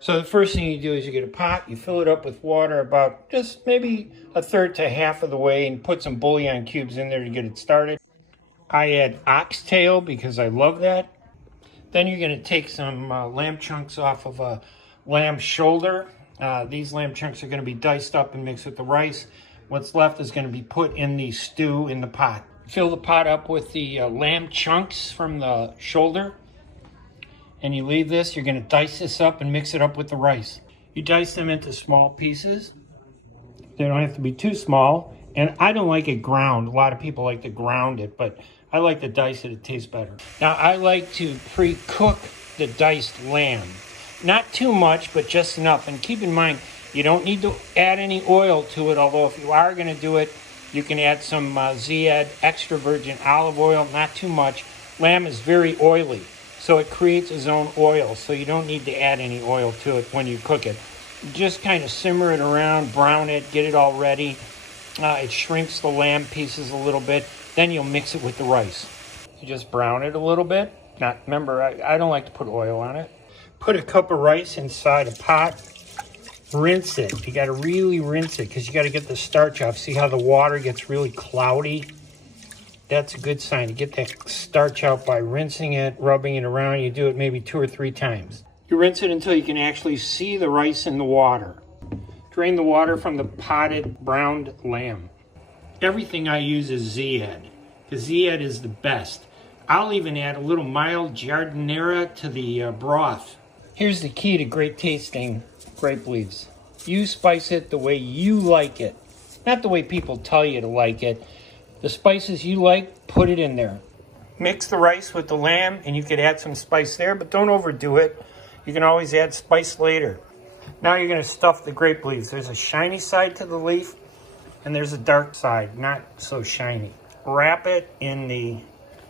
So the first thing you do is you get a pot, you fill it up with water about just maybe a third to half of the way, and put some bouillon cubes in there to get it started. I add oxtail because I love that. Then you're going to take some lamb chunks off of a lamb shoulder. These lamb chunks are going to be diced up and mixed with the rice. What's left is going to be put in the stew in the pot. Fill the pot up with the lamb chunks from the shoulder. And you leave this. You're going to dice this up and mix it up with the rice. You dice them into small pieces. They don't have to be too small. And I don't like it ground. A lot of people like to ground it, but I like to dice it. It tastes better. Now, I like to pre-cook the diced lamb. Not too much, but just enough. And keep in mind, you don't need to add any oil to it, although if you are going to do it, you can add some Ziyad extra virgin olive oil, not too much. Lamb is very oily, so it creates its own oil, so you don't need to add any oil to it when you cook it. Just kind of simmer it around, brown it, get it all ready. It shrinks the lamb pieces a little bit. Then you'll mix it with the rice. You just brown it a little bit. Remember, I don't like to put oil on it. Put a cup of rice inside a pot. Rinse it. You got to really rinse it because you got to get the starch off. See how the water gets really cloudy? That's a good sign to get that starch out by rinsing it, rubbing it around. You do it maybe 2 or 3 times. You rinse it until you can actually see the rice in the water. Drain the water from the potted browned lamb. Everything I use is Ziyad, because Ziyad is the best. I'll even add a little mild jardinera to the broth. Here's the key to great tasting grape leaves. You spice it the way you like it, not the way people tell you to like it. The spices you like, put it in there. Mix the rice with the lamb, and you could add some spice there, but don't overdo it. You can always add spice later. Now you're going to stuff the grape leaves. There's a shiny side to the leaf, and there's a dark side, not so shiny. Wrap it in the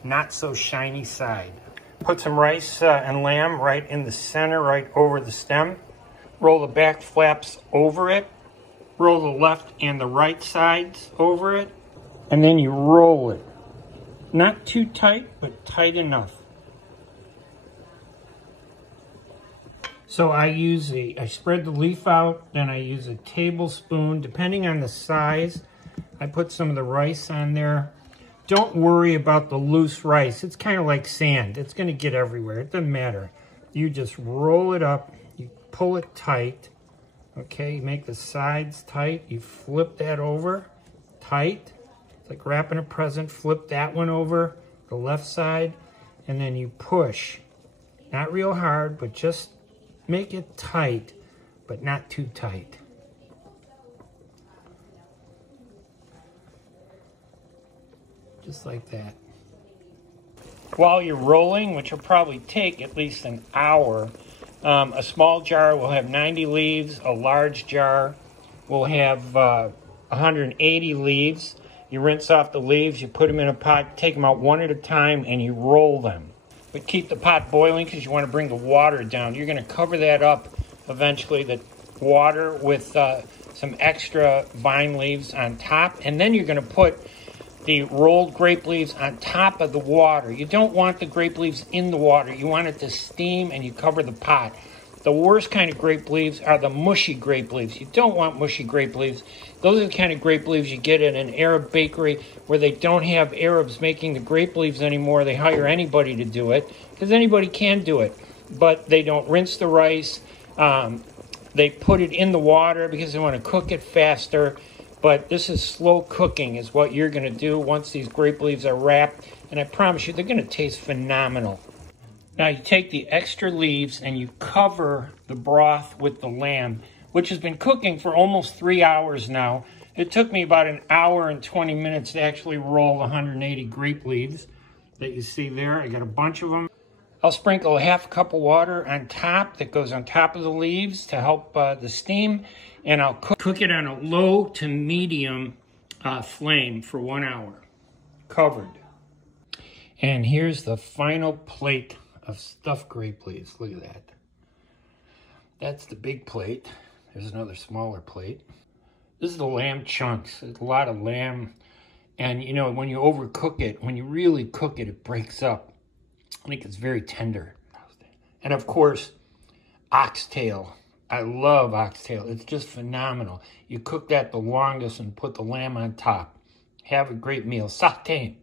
not so shiny side. Put some rice and lamb right in the center, right over the stem. Roll the back flaps over it. Roll the left and the right sides over it. And then you roll it. Not too tight, but tight enough. So I spread the leaf out, then I use a tablespoon, depending on the size. I put some of the rice on there. Don't worry about the loose rice. It's kind of like sand. It's going to get everywhere. It doesn't matter. You just roll it up. You pull it tight. Okay, you make the sides tight. You flip that over tight. It's like wrapping a present. Flip that one over, the left side, and then you push. Not real hard, but just make it tight, but not too tight. Just like that. While you're rolling, which will probably take at least an hour, a small jar will have 90 leaves. A large jar will have 180 leaves. You rinse off the leaves, you put them in a pot, take them out one at a time, and you roll them. But keep the pot boiling because you want to bring the water down. You're going to cover that up eventually, the water, with some extra vine leaves on top. And then you're going to put the rolled grape leaves on top of the water. You don't want the grape leaves in the water. You want it to steam, and you cover the pot. The worst kind of grape leaves are the mushy grape leaves. You don't want mushy grape leaves. Those are the kind of grape leaves you get in an Arab bakery where they don't have Arabs making the grape leaves anymore. They hire anybody to do it because anybody can do it. But they don't rinse the rice. They put it in the water because they want to cook it faster. But this is slow cooking is what you're going to do once these grape leaves are wrapped. And I promise you, they're going to taste phenomenal. Now you take the extra leaves and you cover the broth with the lamb, which has been cooking for almost 3 hours now. It took me about an hour and 20 minutes to actually roll the 180 grape leaves that you see there. I got a bunch of them. I'll sprinkle a half cup of water on top that goes on top of the leaves to help the steam. And I'll cook it on a low to medium flame for 1 hour, covered. And here's the final plate of stuffed grape leaves. Look at that. That's the big plate. There's another smaller plate. This is the lamb chunks. There's a lot of lamb. And you know, when you overcook it, when you really cook it, it breaks up. I think it's very tender. And of course, Oxtail. I love oxtail. It's just phenomenal. You cook that the longest and put the lamb on top. Have a great meal. Saté.